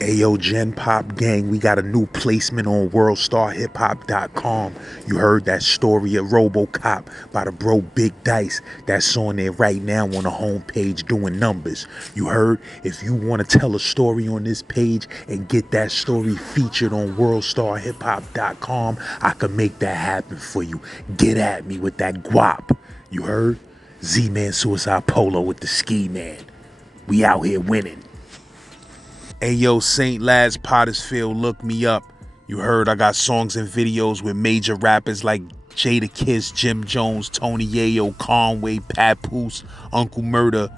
Ayo, Gen Pop Gang, we got a new placement on WorldStarHipHop.com. You heard that story of RoboCop by the bro Big Dice. That's on there right now on the homepage doing numbers. You heard? If you want to tell a story on this page and get that story featured on WorldStarHipHop.com, I can make that happen for you. Get at me with that guap. You heard? Z-Man Suicide Polo with the Ski Man. We out here winning. Ayo, St. Lad's Pottersfield, look me up. You heard I got songs and videos with major rappers like Jada Kiss, Jim Jones, Tony Yayo, Conway, Papoose, Uncle Murder,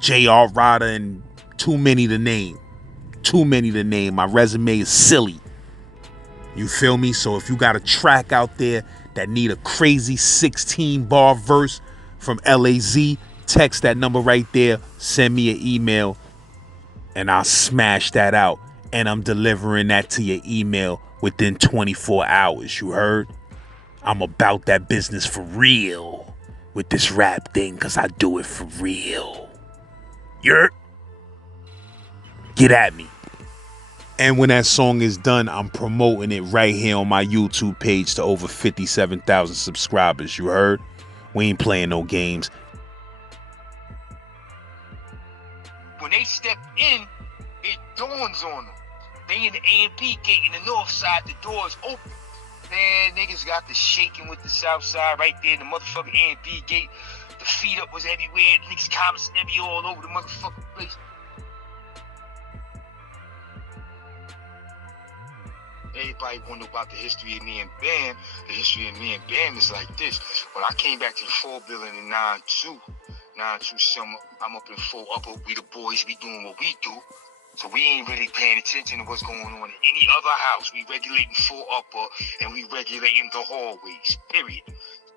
J.R. Ryder, and too many to name. Too many to name. My resume is silly. You feel me? So if you got a track out there that need a crazy 16-bar verse from LAZ, text that number right there. Send me an email. And I'll smash that out. And I'm delivering that to your email within 24 hours. You heard? I'm about that business for real with this rap thing, because I do it for real. You're get at me. And when that song is done, I'm promoting it right here on my YouTube page to over 57,000 subscribers. You heard? We ain't playing no games. When they step in, it dawns on them. They in the A&P gate in the north side, the doors open. Man, niggas got the shaking with the south side right there in the motherfucking A&P gate. The feet up was everywhere. Niggas comments every all over the motherfucking place. Everybody wonder about the history of me and Bam. The history of me and Bam is like this. When I came back to the 4 building in 92 summer, I'm up in 4 upper. We the boys, we doing what we do. So we ain't really paying attention to what's going on in any other house. We regulating 4 upper and we regulating the hallways, period.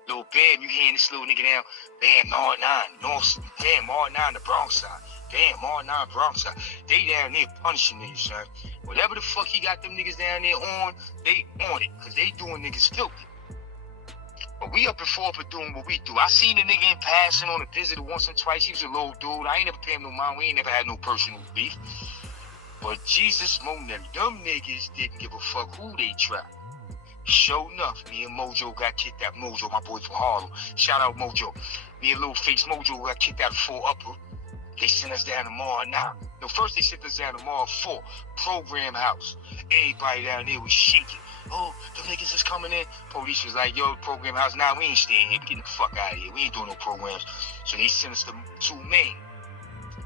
Little Bam, you hearing this little nigga now? Bam, R9, North, Bam, R9, the Bronx side. Bam, R9, Bronx side. They down there punishing niggas, son. Whatever the fuck he got them niggas down there on, they on it. Because they doing niggas filthy. But we up in 4 for doing what we do. I seen the nigga in passing on a visitor once or twice. He was a little dude. I ain't never paid him no mind. We ain't never had no personal beef. But Jesus, Monelli, them niggas didn't give a fuck who they trapped. Sure enough, me and Mojo got kicked out. Mojo, my boy from Harlem. Shout out Mojo. Me and Little Face Mojo got kicked out of 4 upper. They sent us down to Mar 9. No, first they sent us down to Mar 4, Program House. Everybody down there was shaking. Oh, the niggas is coming in. Police was like, yo, Program House, nah, we ain't staying here. We getting the fuck out of here. We ain't doing no programs. So they sent us to 2 Main.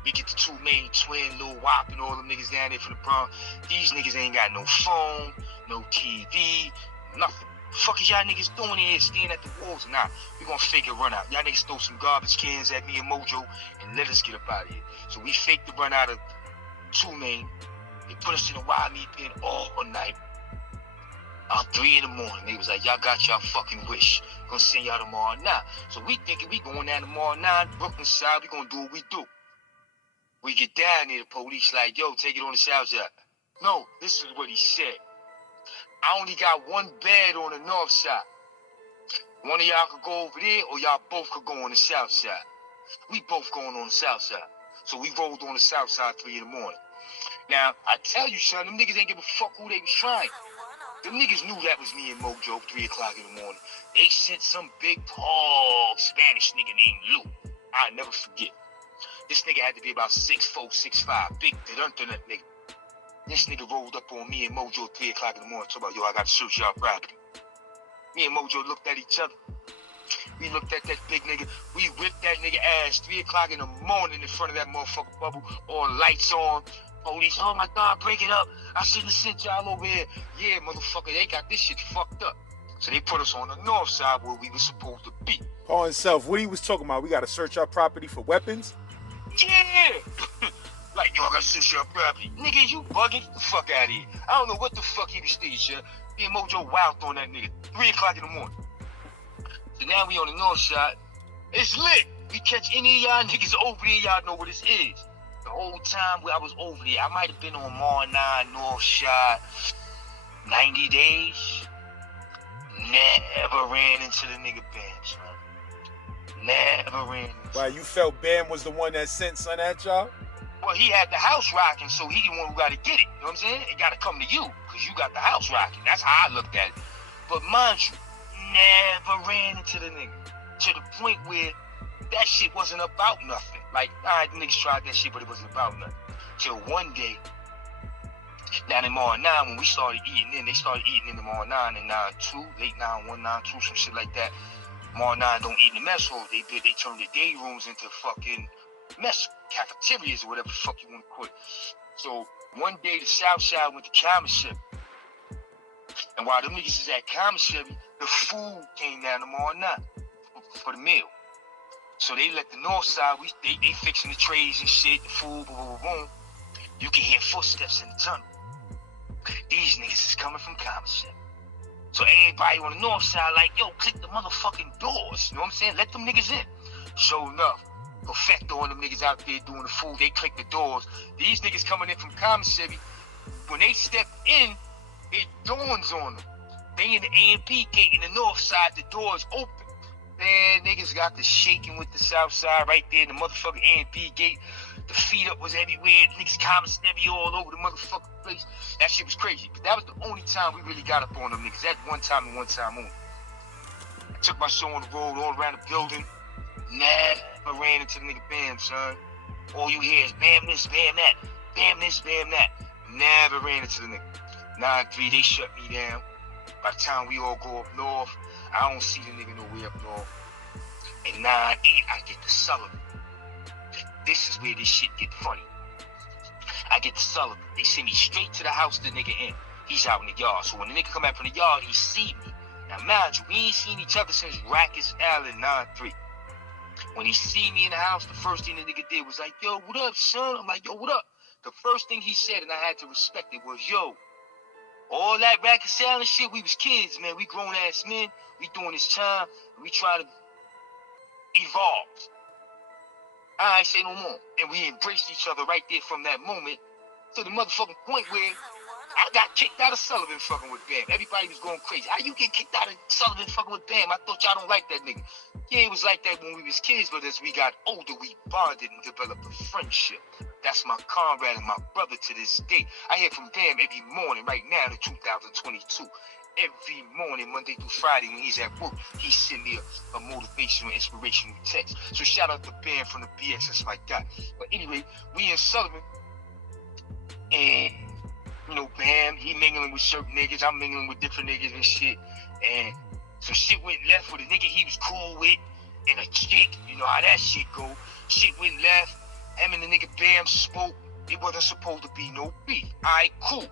We get the 2 Main, Twin, Lil Wop, and all them niggas down there from the Bronx. These niggas ain't got no phone, no TV, nothing. Fuck is y'all niggas doing in here, staying at the walls? Nah, we gonna fake a run out. Y'all niggas throw some garbage cans at me and Mojo and let us get up out of here. So we faked the run out of 2 Main. They put us in a wild meat pen all night. About 3 in the morning, they was like, y'all got y'all fucking wish. Gonna send y'all tomorrow 9. So we thinking we going down tomorrow 9, Brooklyn side, we gonna do what we do. We get down there, the police like, yo, take it on the south side. No, this is what he said. I only got 1 bed on the north side. One of y'all could go over there, or y'all both could go on the south side. We both going on the south side. So we rolled on the south side 3 in the morning. Now, I tell you, son, them niggas ain't give a fuck who they was trying. Them niggas knew that was me and Mojo 3 o'clock in the morning. They sent some big, tall Spanish nigga named Lou. I'll never forget. This nigga had to be about 6'4", 6'5", big nigga. This nigga rolled up on me and Mojo 3 o'clock in the morning, talking about, yo, I got to search y'all property. Me and Mojo looked at each other. We looked at that big nigga. We whipped that nigga ass 3 o'clock in the morning in front of that motherfucking bubble. All lights on. Police, oh my God, break it up. I shouldn't have sent y'all over here. Yeah, motherfucker, they got this shit fucked up. So they put us on the north side where we were supposed to be. On himself, what he was talking about, we got to search our property for weapons? Yeah. Like, yo, I got to search your property. Nigga, you bugging? Get the fuck out of here. I don't know what the fuck he was thinking, shit. Me and Mojo wild on that nigga. 3 o'clock in the morning. So now we on the north side. It's lit. We catch any of y'all niggas over there, y'all know what this is. The whole time I was over there, I might have been on Mar 9, North Side, 90 days. Never ran into the nigga Bam, son. Never ran into Wow, you felt Bam was the one that sent son at y'all? Well, he had the house rocking, so he the one who got to get it. You know what I'm saying? It got to come to you because you got the house rocking. That's how I looked at it. But mind you, never ran into the nigga to the point where that shit wasn't about nothing. Like, alright, niggas tried that shit, but it wasn't about nothing. Till one day, down in Mall 9, when we started eating in, they started eating in the Mall 9 and 9-2, late 9, 1, 9, 2, some shit like that. Mall 9 don't eat in the mess hall. They turned the day rooms into fucking mess cafeterias or whatever the fuck you want to call it. So one day the South Side went to commissary. And while them niggas is at commissary, the food came down to Mall 9 for the meal. So they let the North Side, they fixing the trays and shit, the food, boom, boom, boom. You can hear footsteps in the tunnel. These niggas is coming from commissary. So everybody on the North Side like, yo, click the motherfucking doors. You know what I'm saying? Let them niggas in. Sure enough, Perfecto and them niggas out there doing the food, they click the doors. These niggas coming in from commissary, when they step in, it dawns on them. They in the A&P gate in the North Side, the doors open. Man, niggas got the shaking with the South Side right there in the motherfucking A&P gate. The feet up was everywhere. Niggas commissary all over the motherfucking place. That shit was crazy. But that was the only time we really got up on them niggas. That one time and one time only. I took my show on the road all around the building. Never ran into the nigga Bam, son. All you hear is Bam this, Bam that. Bam this, Bam that. Never ran into the nigga. 9-3, they shut me down. By the time we all go up north, I don't see the nigga nowhere up north. And 9-8, I get to Sullivan. This is where this shit get funny. I get to Sullivan. They send me straight to the house the nigga in. He's out in the yard. So when the nigga come back from the yard, he see me. Now mind you, we ain't seen each other since Rikers Allen 9-3. When he see me in the house, the first thing the nigga did was like, yo, what up, son? I'm like, yo, what up? The first thing he said, and I had to respect it, was, yo, all that Rikers Allen shit, we was kids, man. We grown ass men. We doing this time. We try to evolve. I ain't say no more. And we embraced each other right there from that moment to the motherfucking point where I got kicked out of Sullivan fucking with Bam. Everybody was going crazy. How you get kicked out of Sullivan fucking with Bam? I thought y'all don't like that nigga. Yeah, it was like that when we was kids, but as we got older, we bonded and developed a friendship. That's my comrade and my brother to this day. I hear from Bam every morning right now in 2022. Every morning, Monday through Friday, when he's at work, he send me a motivational, inspirational text. So shout out to Bam from the BX, that's my guy. But anyway, we in Sullivan, and you know, Bam, he mingling with certain niggas, I'm mingling with different niggas and shit. And so shit went left with a nigga he was cool with, and a chick, you know how that shit go. Shit went left, him and the nigga Bam spoke. It wasn't supposed to be no beef. Alright, cool.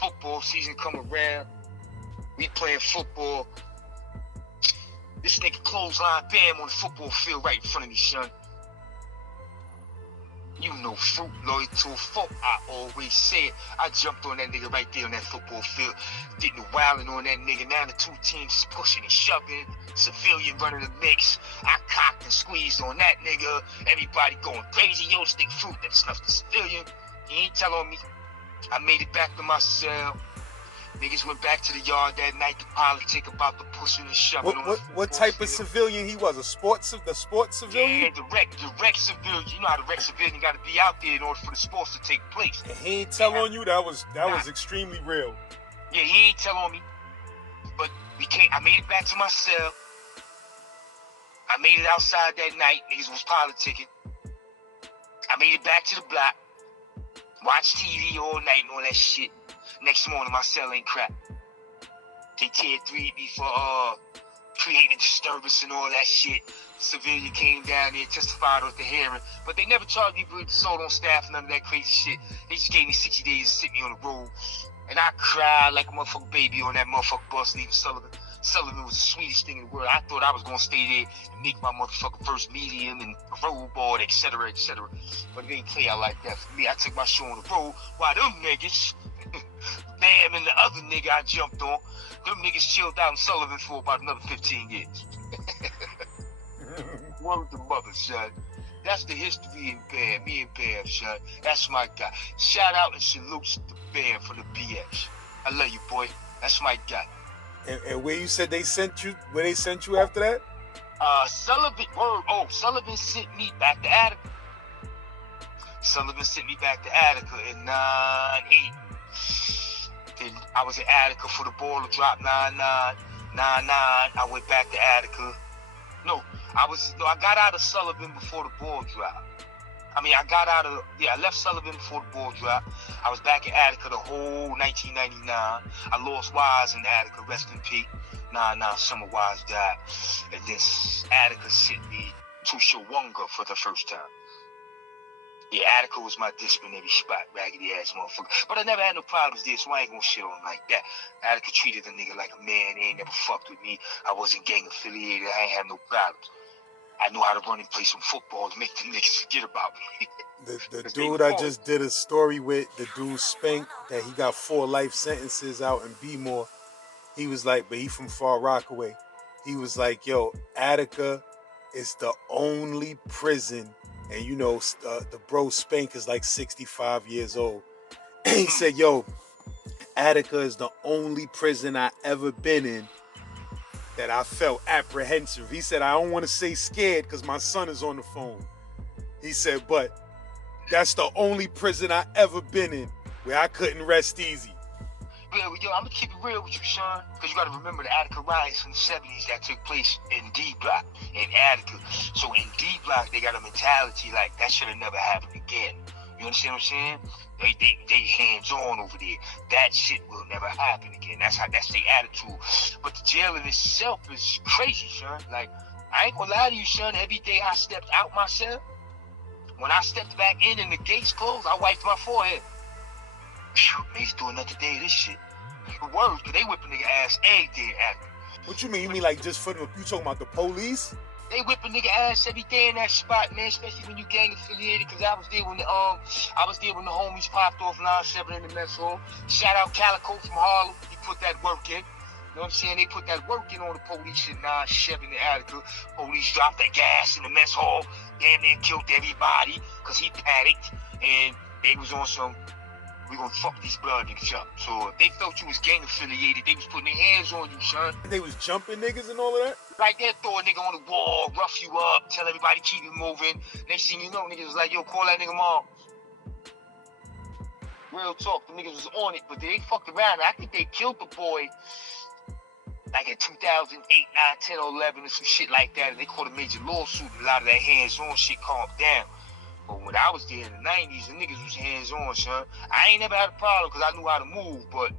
Football season come around. We playing football. This nigga clothesline Bam on the football field right in front of me, son. You know, fruit loyal to a fault, I always say it. I jumped on that nigga right there on that football field. Did the wilding on that nigga. Now the two teams is pushing and shoving. Civilian running the mix. I cocked and squeezed on that nigga. Everybody going crazy. Yo, stick fruit that snuffed the civilian. He ain't telling me. I made it back to my cell. Niggas went back to the yard that night to politic about the pushing and shoving. What type of civilian he was? The sports civilian? Yeah, the rec civilian. You know how the rec civilian got to be out there in order for the sports to take place. And he ain't tell on you? That was extremely real. Yeah, he ain't tell on me. But I made it back to my cell. I made it outside that night. Niggas was politicking. I made it back to the block. Watched TV all night and all that shit. Next morning, my cell ain't crap. They tier 3'd me for creating disturbance and all that shit. Civilian came down there, testified at the hearing, but they never charged me with assault on staff, none of that crazy shit. They just gave me 60 days to sit me on the road. And I cried like a motherfucking baby on that motherfucking bus leaving Sullivan. Sullivan was the sweetest thing in the world. I thought I was going to stay there and make my motherfucking first medium and road board, etc., etc. But it didn't play out like that for me. I took my show on the road while them niggas, Bam and the other nigga I jumped on, them niggas chilled out in Sullivan for about another 15 years. Word to mother, son. That's the history in Bam. Me and Bam, son. That's my guy. Shout out and salutes to Bam from the BX. I love you, boy. That's my guy. And where you said they sent you? Where they sent you after that? Sullivan. Sullivan sent me back to Attica. Sullivan sent me back to Attica in 9-8. Then I was in Attica for the ball to drop 9-9. 9-9. I went back to Attica. I got out of Sullivan before the ball dropped. I left Sullivan before the ball dropped. I was back in Attica the whole 1999. I lost Wise in Attica, rest in peace. 9-9, Summer Wise died. And this Attica sent me to Shawanga for the first time. Yeah, Attica was my disciplinary spot, raggedy ass motherfucker. But I never had no problems there, so I ain't gonna shit on like that. Attica treated a nigga like a man. They ain't never fucked with me. I wasn't gang affiliated. I ain't have no problems. I knew how to run and play some football to make the niggas forget about me. The dude I just did a story with, the dude Spank, that he got 4 life sentences out in B-More. He was like, but he from Far Rockaway. He was like, yo, Attica is the only prison. And you know, the bro Spank is like 65 years old. He said, yo, Attica is the only prison I ever been in that I felt apprehensive. He said, I don't want to say scared because my son is on the phone. He said, but that's the only prison I ever been in where I couldn't rest easy. Yeah, yo, I'm gonna keep it real with you, son, because you gotta remember the Attica riots in the 70s that took place in D Block, in Attica. So in D Block, they got a mentality like that should have never happened again. You understand what I'm saying? They hands on over there. That shit will never happen again. That's their attitude. But the jail in itself is crazy, son. Like, I ain't gonna lie to you, son. Every day I stepped out my cell, when I stepped back in and the gates closed, I wiped my forehead. Phew, man, he's doing another day of this shit. Words, cause they whipping nigga ass every day at me. What you mean? You mean like just for the, you talking about the police? They whipping nigga ass every day in that spot, man. Especially when you gang affiliated. Cause I was there when the homies popped off 9-7 in the mess hall. Shout out Calico from Harlem. He put that work in. You know what I'm saying? They put that work in on the police in 9-7 in Attica. Police dropped that gas in the mess hall. Damn near killed everybody cause he panicked and they was on some. We gonna fuck these blood niggas up. So if they felt you was gang affiliated, they was putting their hands on you, son. They was jumping niggas and all of that? Like they'd throw a nigga on the wall, rough you up, tell everybody keep it moving. Next thing you know, niggas was like, yo, call that nigga mom. Real talk, the niggas was on it, but they ain't fucked around. I think they killed the boy like in 2008, 9, 10, or 11 or some shit like that. And they caught a major lawsuit and a lot of that hands-on shit calmed down. But when I was there in the 90s, the niggas was hands-on, son. I ain't never had a problem because I knew how to move, but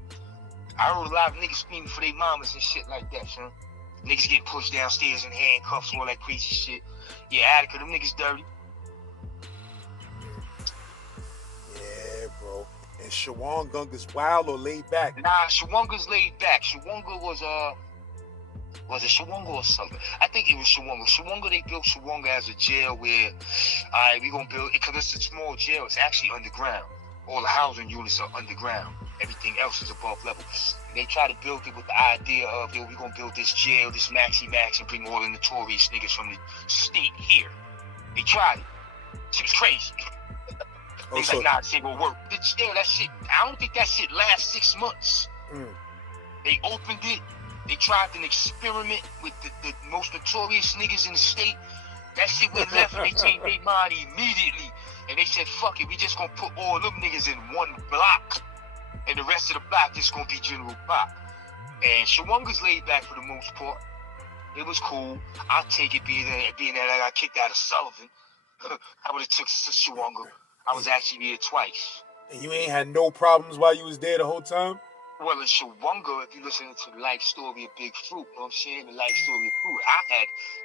I heard a lot of niggas screaming for their mamas and shit like that, son. Niggas getting pushed downstairs in handcuffs, all that crazy shit. Yeah, Attica, them niggas dirty. Yeah, bro. And Shawangunga's wild or laid back? Nah, Shawanga's laid back. Shawanga was it Shawanga or something? I think it was Shawanga. Shawanga, they built Shawanga as a jail where, alright, we gonna build it because it's a small jail. It's actually underground. All the housing units are underground. Everything else is above level. And they try to build it with the idea of, yo, we gonna build this jail, this maxi max, and bring all the notorious niggas from the state here. They tried it. Shit was crazy. They was like, nah, this ain't gonna work. Still, that shit, I don't think that shit lasts 6 months. They opened it. They tried an experiment with the most notorious niggas in the state. That shit went left and they changed their mind immediately. And they said, fuck it, we just gonna put all them niggas in one block. And the rest of the block just gonna be general pop. And Shawanga's laid back for the most part. It was cool. I'll take it being that I got kicked out of Sullivan. I would have took Shawanga. I was actually there twice. And you ain't had no problems while you was there the whole time? Well, in Shawanga, if you listen to the life story of Big Fruit, you know what I'm saying? The life story of Fruit,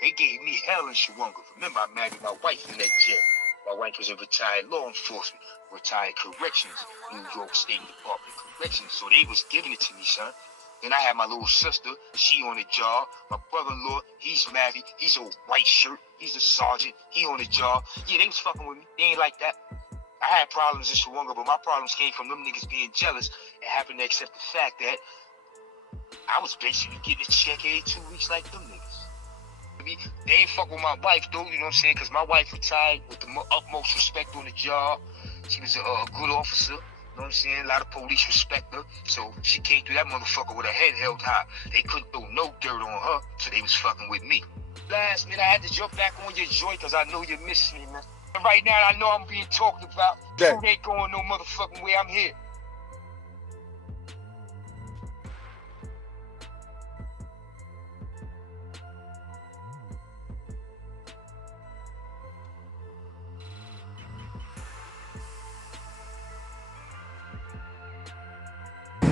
they gave me hell in Shawanga. Remember, I married my wife in that jail. My wife was in retired law enforcement, retired corrections, New York State Department of Corrections. So they was giving it to me, son. Then I had my little sister, she on the job. My brother-in-law, he's married. He's a white shirt. He's a sergeant. He on the job. Yeah, they was fucking with me. They ain't like that. I had problems in Shawanga, but my problems came from them niggas being jealous and having to accept the fact that I was basically getting a check every 2 weeks like them niggas. They ain't fuck with my wife, though, you know what I'm saying? Because my wife retired with the utmost respect on the job. She was a good officer, you know what I'm saying? A lot of police respect her. So she came through that motherfucker with her head held high. They couldn't throw no dirt on her, so they was fucking with me. Last minute, I had to jump back on your joint because I know you miss me, man. And right now, I know I'm being talked about. That- Truth ain't going no motherfucking way. I'm here.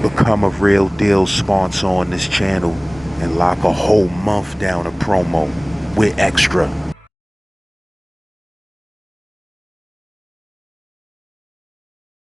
Become a real deal sponsor on this channel and lock a whole month down a promo with extra.